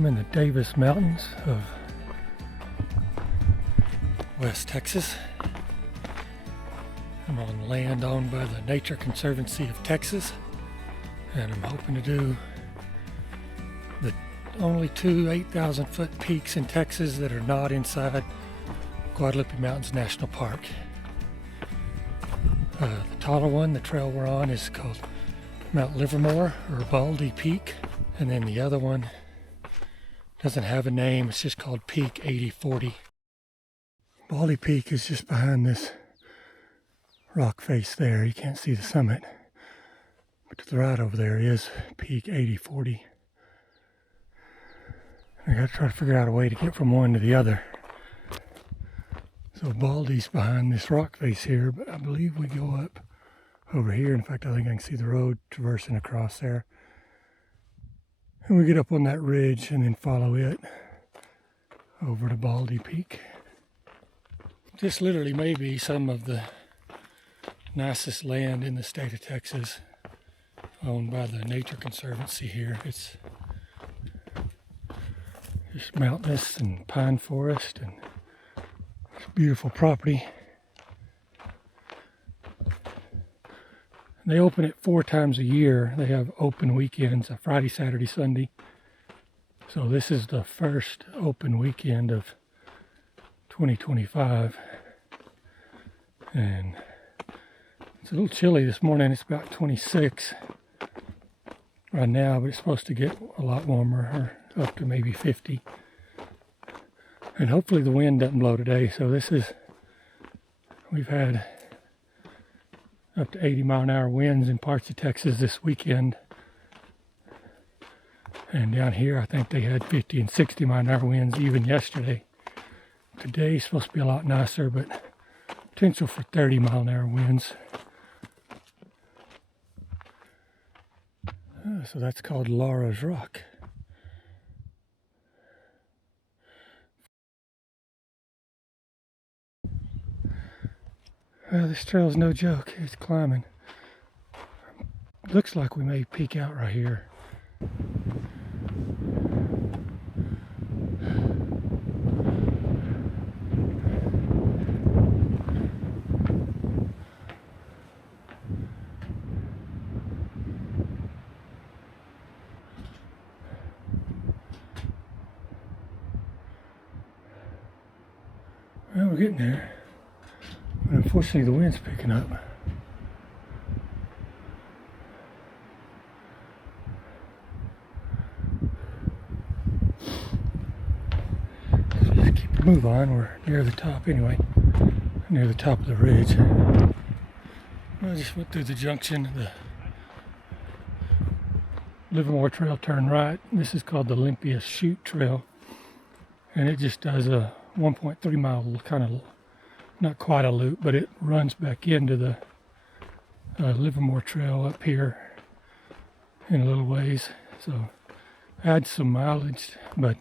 I'm in the Davis Mountains of West Texas. I'm on land owned by the Nature Conservancy of Texas, and I'm hoping to do the only two 8,000 foot peaks in Texas that are not inside Guadalupe Mountains National Park. The taller one, the trail we're on, is called Mount Livermore or Baldy Peak, and then the other one doesn't have a name, it's just called Peak 8040. Baldy Peak is just behind this rock face there. You can't see the summit, but to the right over there is Peak 8040. I gotta try to figure out a way to get from one to the other. So Baldy's behind this rock face here, but I believe we go up over here. In fact, I think I can see the road traversing across there. And we get up on that ridge and then follow it over to Baldy Peak. This literally may be some of the nicest land in the state of Texas, owned by the Nature Conservancy here. It's just mountainous and pine forest, and it's a beautiful property. They open it 4 times a year. They have open weekends, a Friday, Saturday, Sunday. So this is the first open weekend of 2025. And it's a little chilly this morning. It's about 26 right now, but it's supposed to get a lot warmer, or up to maybe 50. And hopefully the wind doesn't blow today. So we've had up to 80-mile-an-hour winds in parts of Texas this weekend. And down here, I think they had 50 and 60-mile-an-hour winds even yesterday. Today's supposed to be a lot nicer, but potential for 30-mile-an-hour winds. So that's called Laura's Rock. Well, this trail's no joke. It's climbing. Looks like we may peak out right here. Well, we're getting there. But unfortunately, the wind's picking up. So just keep the move on. We're near the top anyway. Near the top of the ridge. I just went through the junction. The Livermore Trail turned right. This is called the Limpia Chute Trail. And it just does a 1.3 mile kind of, not quite a loop, but it runs back into the Livermore Trail up here in a little ways. So adds some mileage, but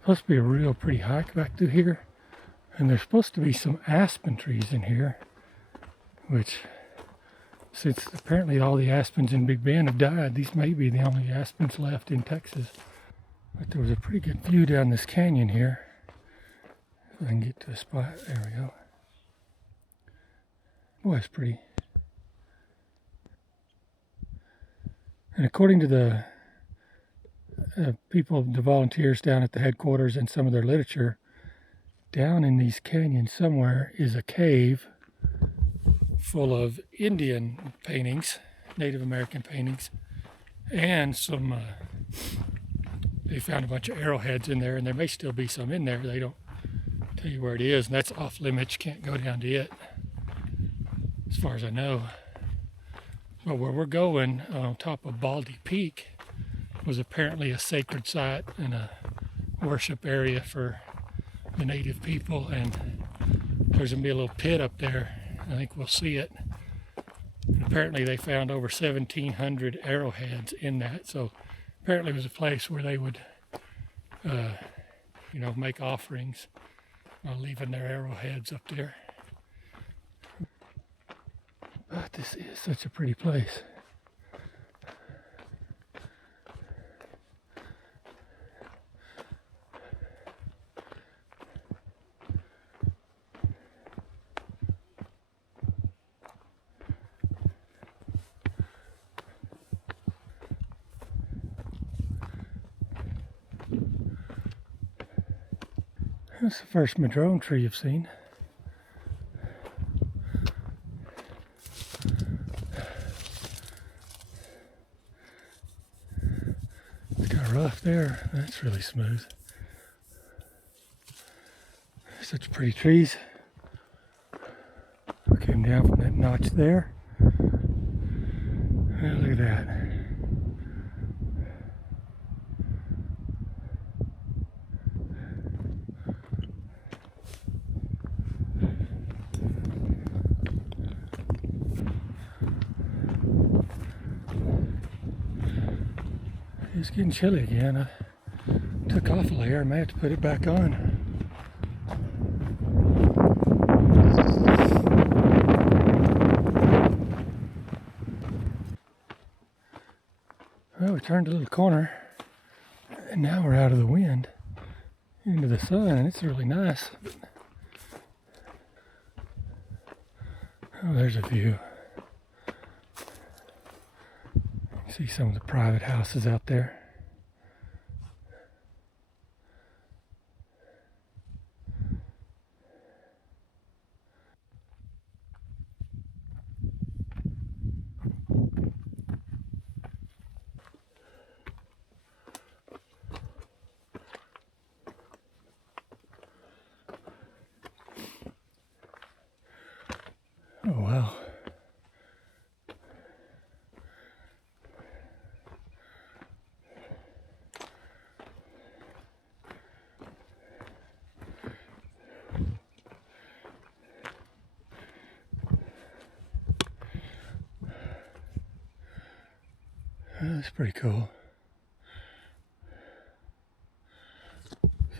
supposed to be a real pretty hike back through here. And there's supposed to be some aspen trees in here, which, since apparently all the aspens in Big Bend have died, these may be the only aspens left in Texas. But there was a pretty good view down this canyon here. If I can get to a spot, there we go. Boy, it's pretty. And according to the people, the volunteers down at the headquarters and some of their literature, down in these canyons somewhere is a cave full of Indian paintings, Native American paintings, and some, they found a bunch of arrowheads in there, and there may still be some in there. They don't tell you where it is, and that's off limits. You can't go down to it, as far as I know. But where we're going, on top of Baldy Peak, was apparently a sacred site and a worship area for the native people, and there's going to be a little pit up there. I think we'll see it. And apparently they found over 1,700 arrowheads in that, so apparently it was a place where they would, make offerings while leaving their arrowheads up there. But this is such a pretty place. That's the first madrone tree you've seen. It's got rough there. That's really smooth. Such pretty trees. We came down from that notch there. Oh, look at that. It's getting chilly again. I took off a layer. I may have to put it back on. Well, we turned a little corner, and now we're out of the wind into the sun, and it's really nice. Oh, there's a view. You can see some of the private houses out there. Oh, wow. That's pretty cool.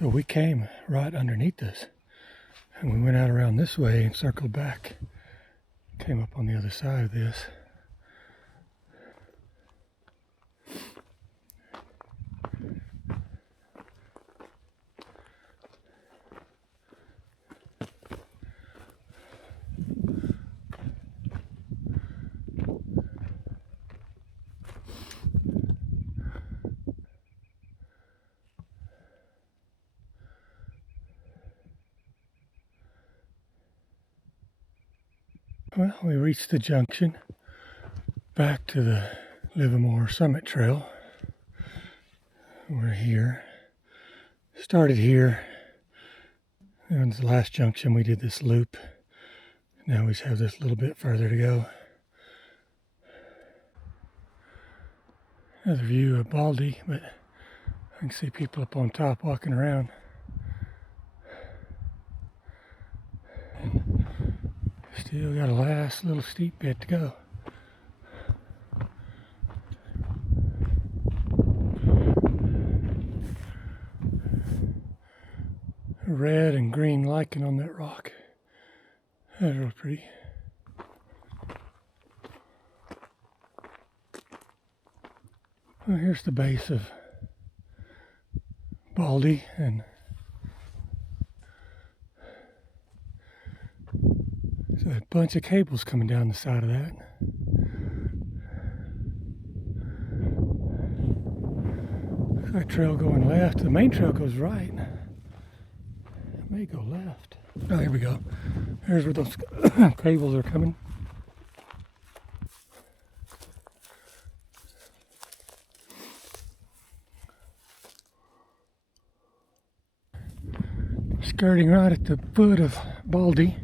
So we came right underneath this, and we went out around this way and circled back. Came up on the other side of this. Well, we reached the junction back to the Livermore Summit Trail. We're here. Started here. And the last junction we did this loop. Now we just have this little bit further to go. Another view of Baldy, but I can see people up on top walking around. And still got a last little steep bit to go. Red and green lichen on that rock. That's real pretty. Well, here's the base of Baldy, and there's a bunch of cables coming down the side of that. Looks like a trail going left. The main trail goes right. It may go left. Oh, here we go. Here's where those cables are coming. Skirting right at the foot of Baldy.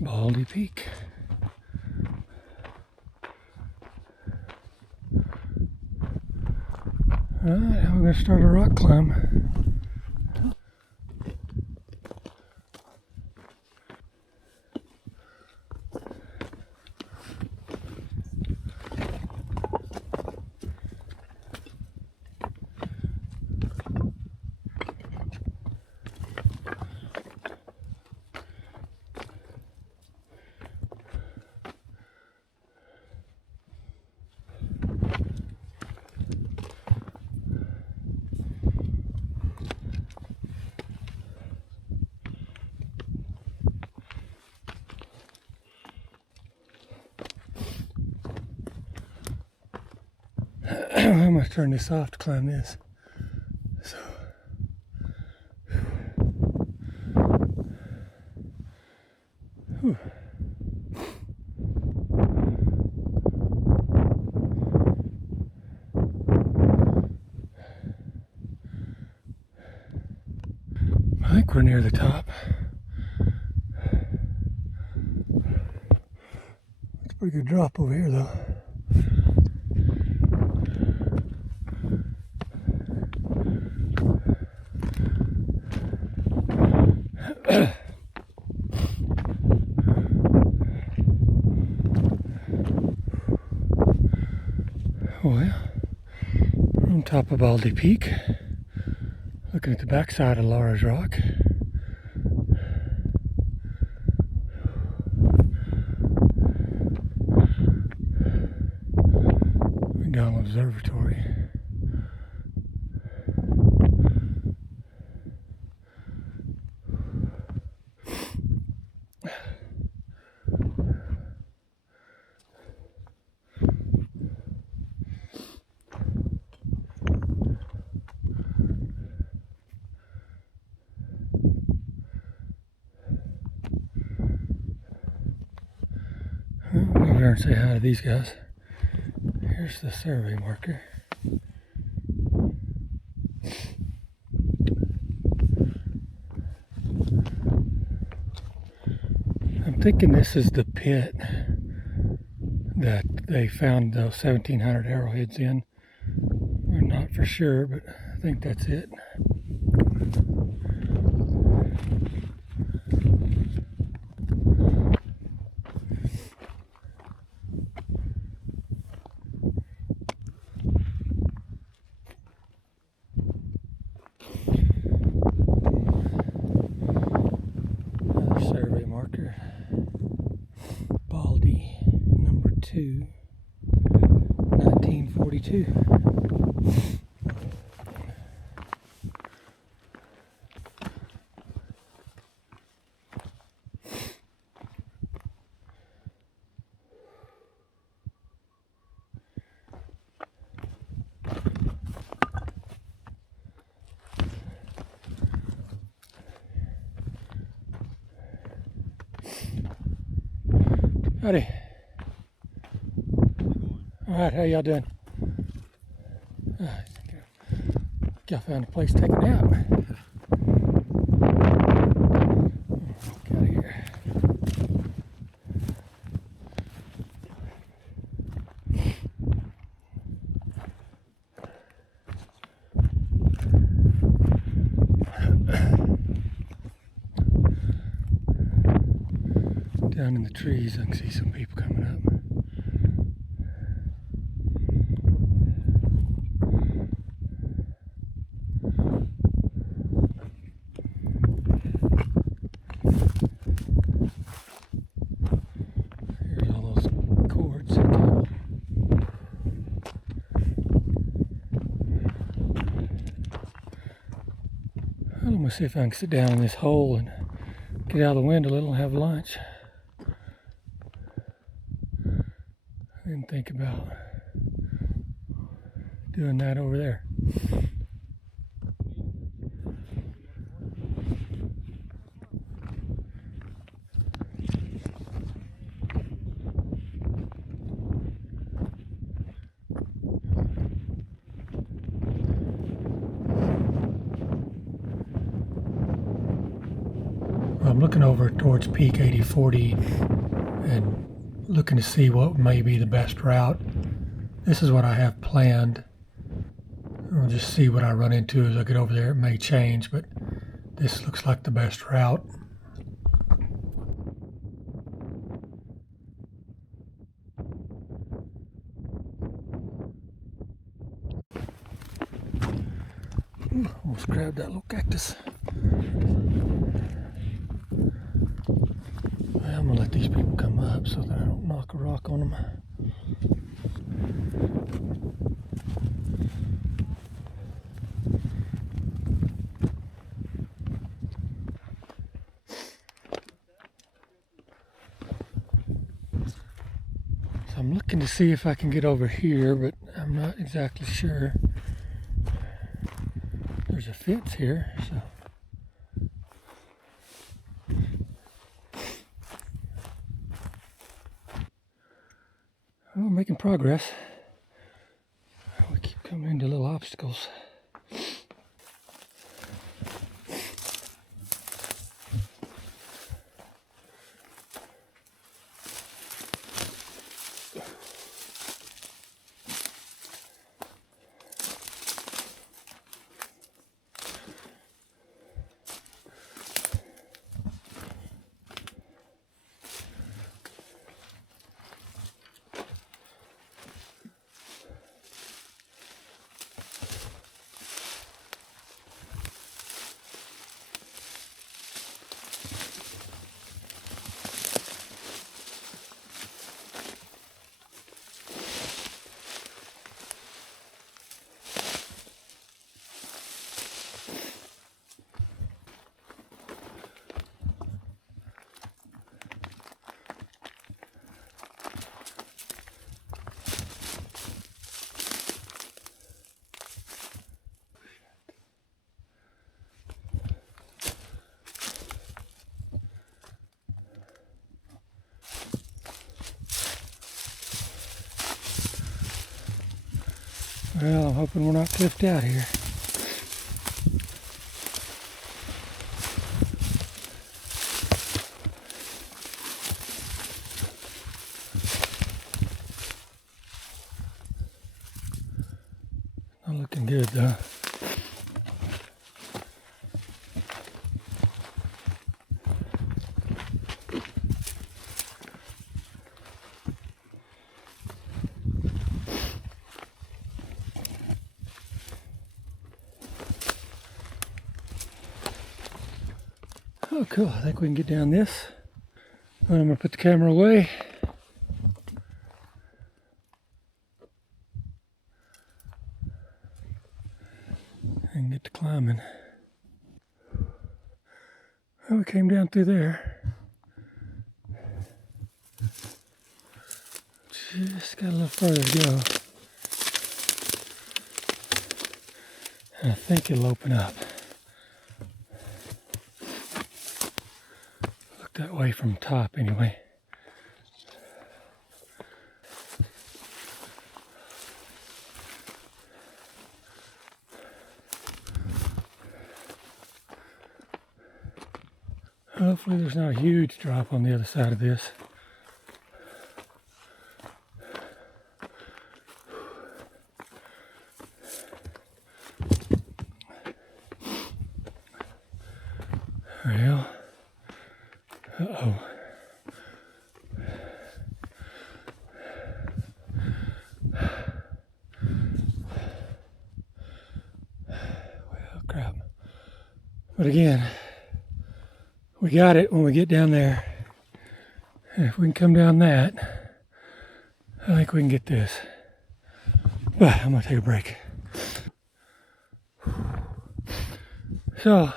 Baldy Peak. Alright, now we're going to start a rock climb. I must turn this off to climb this. So, whew. I think we're near the top. It's a pretty good drop over here, though. Well, we're on top of Baldy Peak, looking at the backside of Laura's Rock. McDonald Observatory. I'll go over there and say hi to these guys. Here's the survey marker. I'm thinking this is the pit that they found those 1,700 arrowheads in. We're not for sure, but I think that's it. Another survey marker. Baldy, number 2, 1942. Howdy. Alright, how y'all doing? Y'all found a place to take a nap. Get out of here. Down in the trees, I can see some people coming up. Here's all those cords and cable. I'm gonna see if I can sit down in this hole and get out of the wind a little and have lunch. I didn't think about doing that over there. Well, I'm looking over towards Peak 8040 and looking to see what may be the best route. This is what I have planned. We'll just see what I run into as I get over there. It may change, but this looks like the best route. Ooh, almost grabbed that little cactus. I'm gonna let these people come up so that I don't knock a rock on them. So I'm looking to see if I can get over here, but I'm not exactly sure. There's a fence here, so. Well, making progress. We keep coming into little obstacles. Well, I'm hoping we're not cliffed out here. Not looking good though. Oh cool, I think we can get down this. And I'm going to put the camera away. And get to climbing. Well, we came down through there. Just got a little further to go. And I think it'll open up. Look that way from the top anyway. Hopefully there's not a huge drop on the other side of this. Well, uh-oh. Well, crap. But again, we got it when we get down there. And if we can come down that, I think we can get this. But I'm going to take a break. So,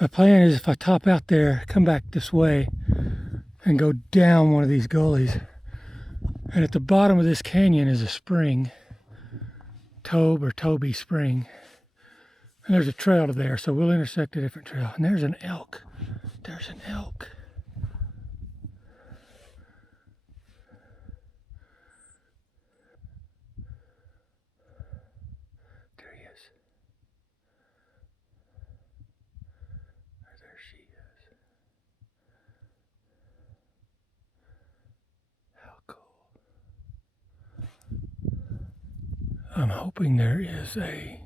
my plan is if I top out there, come back this way, and go down one of these gullies. And at the bottom of this canyon is a spring, Tobe or Toby Spring. And there's a trail to there, so we'll intersect a different trail. And there's an elk. There's an elk. There he is. Or there she is. How cool. I'm hoping there is a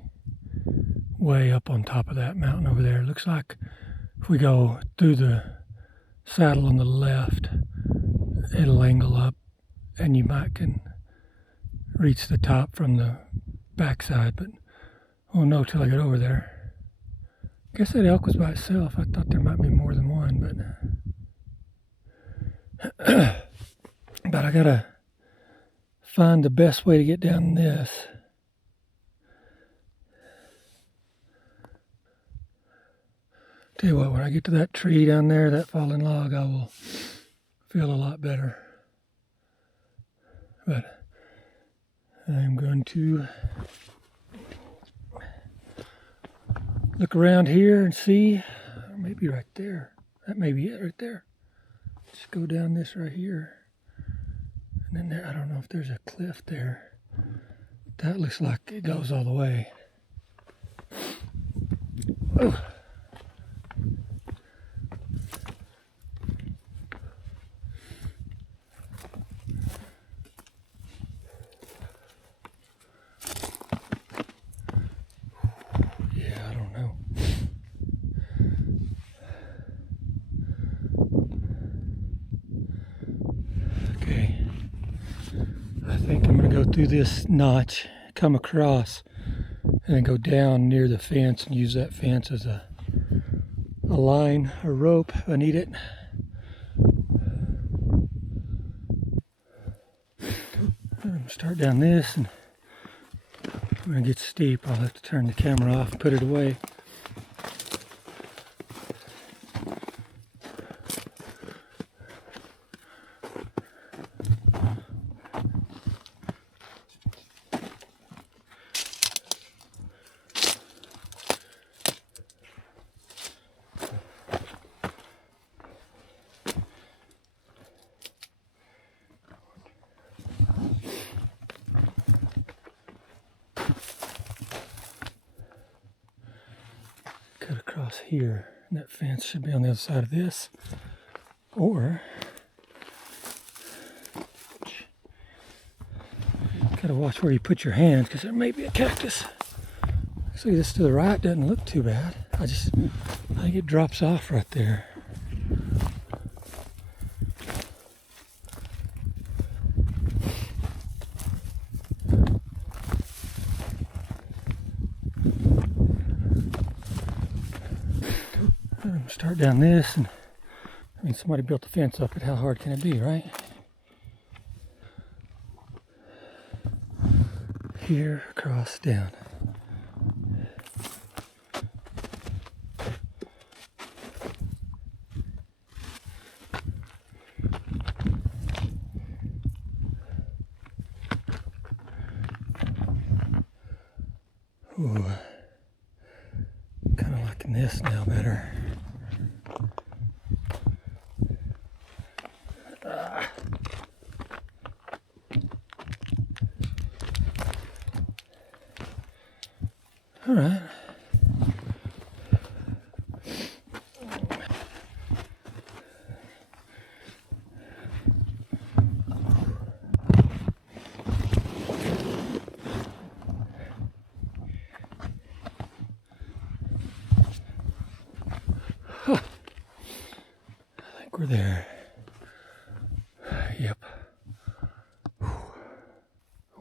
way up on top of that mountain over there. It looks like if we go through the saddle on the left, it'll angle up and you might can reach the top from the backside, but I won't know till I get over there. I guess that elk was by itself. I thought there might be more than one, but but I gotta find the best way to get down this. Tell you what, when I get to that tree down there, that fallen log, I will feel a lot better. But I'm going to look around here and see, maybe right there. That may be it right there. Just go down this right here. And then there, I don't know if there's a cliff there. That looks like it goes all the way. Oh. Yeah, I don't know. Okay. I think I'm going to go through this notch, come across, and then go down near the fence and use that fence as a line, a rope if I need it. I'm going to start down this, and when it gets steep, I'll have to turn the camera off and put it away. Cut across here, and that fence should be on the other side of this. Or, gotta watch where you put your hands, because there may be a cactus. See, this to the right doesn't look too bad. I think it drops off right there. I'm gonna start down this, and I mean, somebody built the fence up, but how hard can it be, right? Here, across, down. Ooh, kind of liking this now better. All right. Huh. I think we're there. Yep.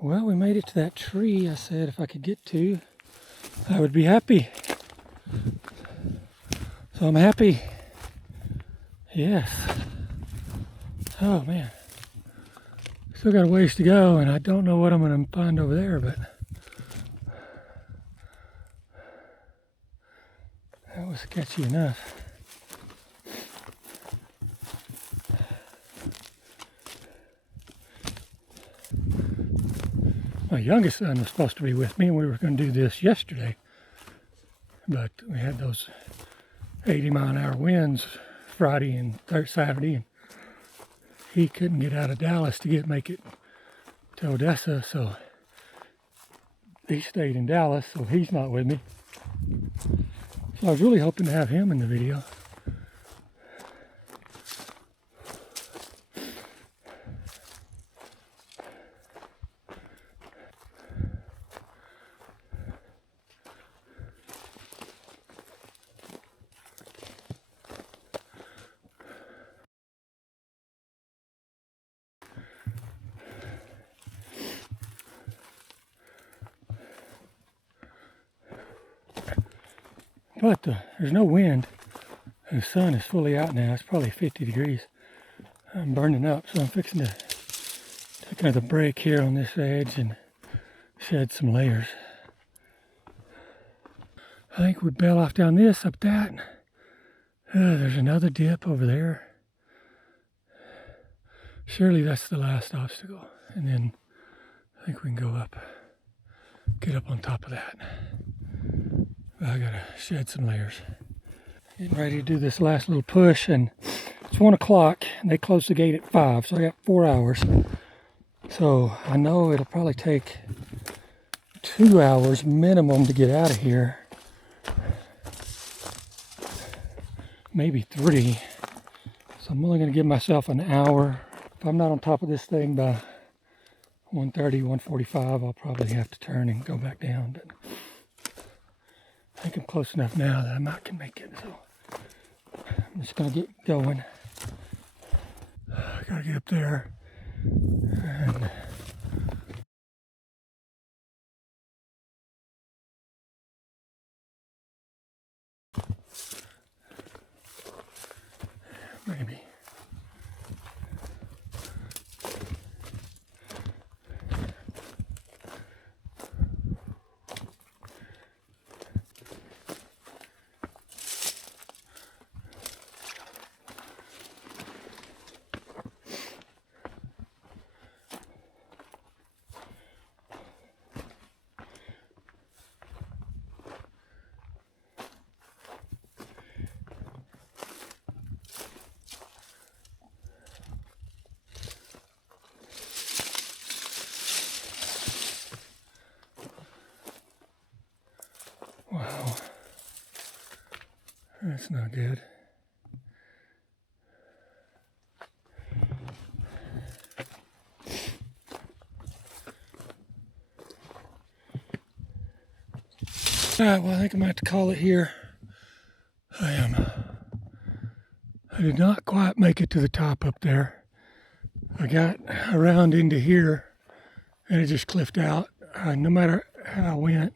Well, we made it to that tree I said if I could get to, I would be happy. So I'm happy. Yes. Oh man. Still got a ways to go, and I don't know what I'm going to find over there, but that was sketchy enough. My youngest son was supposed to be with me, and we were going to do this yesterday, but we had those 80-mile-an-hour winds Friday and Saturday, and he couldn't get out of Dallas to make it to Odessa, so he stayed in Dallas, so he's not with me. So I was really hoping to have him in the video. But there's no wind. The sun is fully out now. It's probably 50 degrees. I'm burning up, so I'm fixing to take another break here on this edge and shed some layers. I think we bail off down this, up that. There's another dip over there. Surely that's the last obstacle. And then I think we can go up, get up on top of that. I gotta shed some layers. Getting ready to do this last little push, and it's 1 o'clock and they close the gate at 5, so I got 4 hours. So I know it'll probably take 2 hours minimum to get out of here. Maybe 3. So I'm only gonna give myself an hour. If I'm not on top of this thing by 1:30, 1:45, I'll probably have to turn and go back down. But I think I'm close enough now that I might can make it. So I'm just gonna get going. I gotta get up there and maybe. Wow, that's not good. All right, well, I think I'm gonna have to call it here. I did not quite make it to the top up there. I got around into here and it just cliffed out. No matter how I went,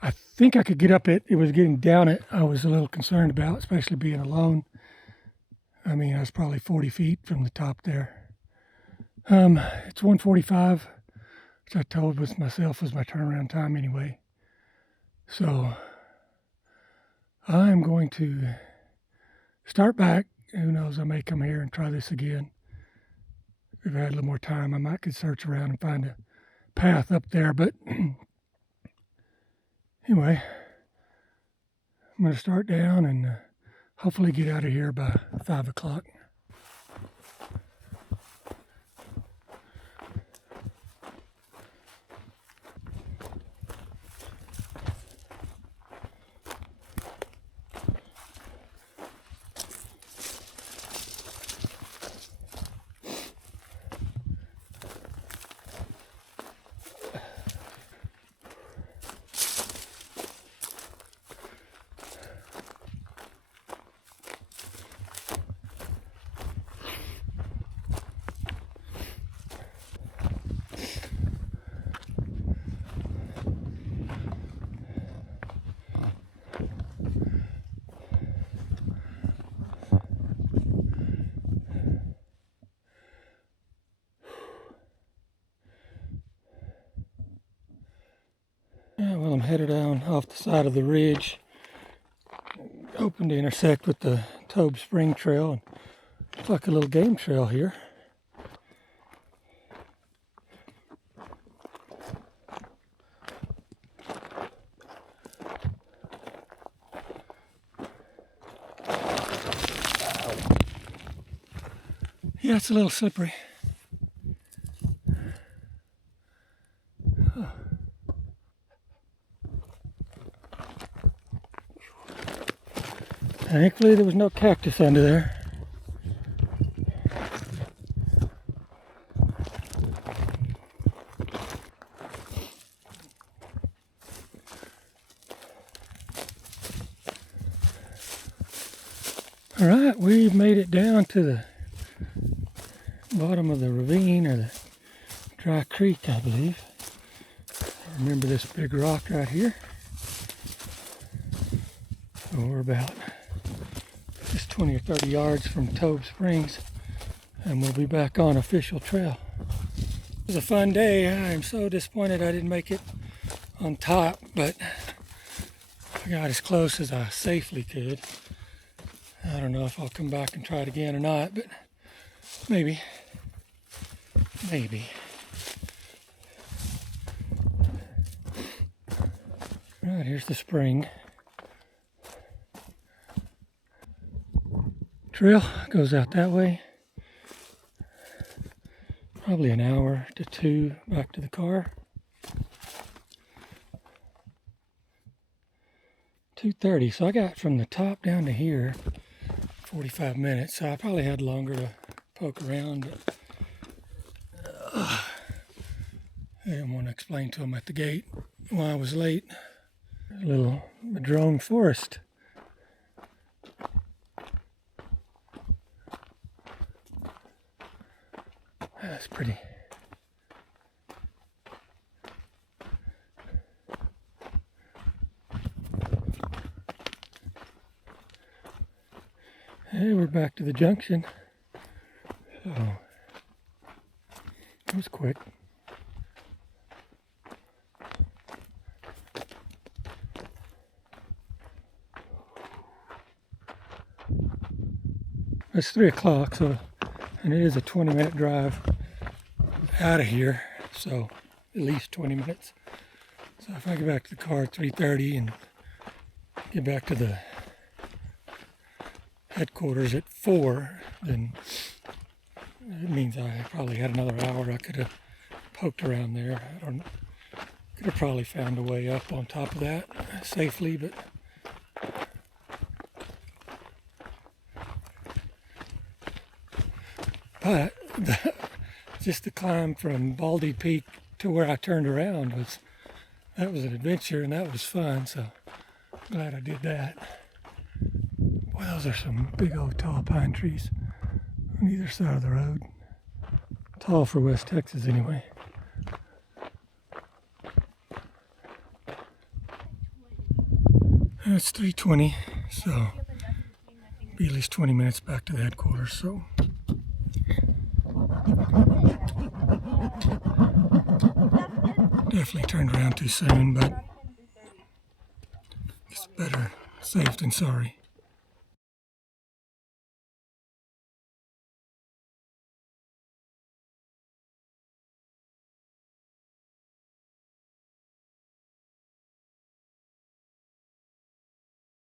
I think I could get up it. It was getting down it I was a little concerned about, especially being alone. I mean, I was probably 40 feet from the top there. It's 1:45, which I told with myself was my turnaround time anyway. So I'm going to start back. Who knows, I may come here and try this again. If I had a little more time, I might could search around and find a path up there. But anyway, I'm going to start down and hopefully get out of here by 5 o'clock. Yeah, well, I'm headed down off the side of the ridge, hoping to intersect with the Tobe Spring Trail. And it's like a little game trail here. Yeah, it's a little slippery. Thankfully, there was no cactus under there. All right, we've made it down to the bottom of the ravine, or the dry creek, I believe. I remember this big rock right here. So we're about just 20 or 30 yards from Tobe Springs, and we'll be back on official trail. It was a fun day. I am so disappointed I didn't make it on top, but I got as close as I safely could. I don't know if I'll come back and try it again or not, but maybe. Maybe. Right, here's the spring. Trail goes out that way. Probably an hour to 2 back to the car. 2:30, so I got from the top down to here 45 minutes, so I probably had longer to poke around, but I didn't want to explain to them at the gate why I was late. A little madrone forest. That's pretty. Hey, we're back to the junction. So, it was quick. It's 3 o'clock, so, and it is a 20-minute drive out of here, so at least 20 minutes. So if I get back to the car at 3:30 and get back to the headquarters at 4, then it means I probably had another hour. I could have poked around there. I don't know. Could have probably found a way up on top of that safely, but just the climb from Baldy Peak to where I turned around was an adventure, and that was fun. So glad I did that. Boy, those are some big old tall pine trees on either side of the road. Tall for West Texas anyway. And it's 3:20, so be at least 20 minutes back to the headquarters. So definitely turned around too soon, but it's better safe than sorry.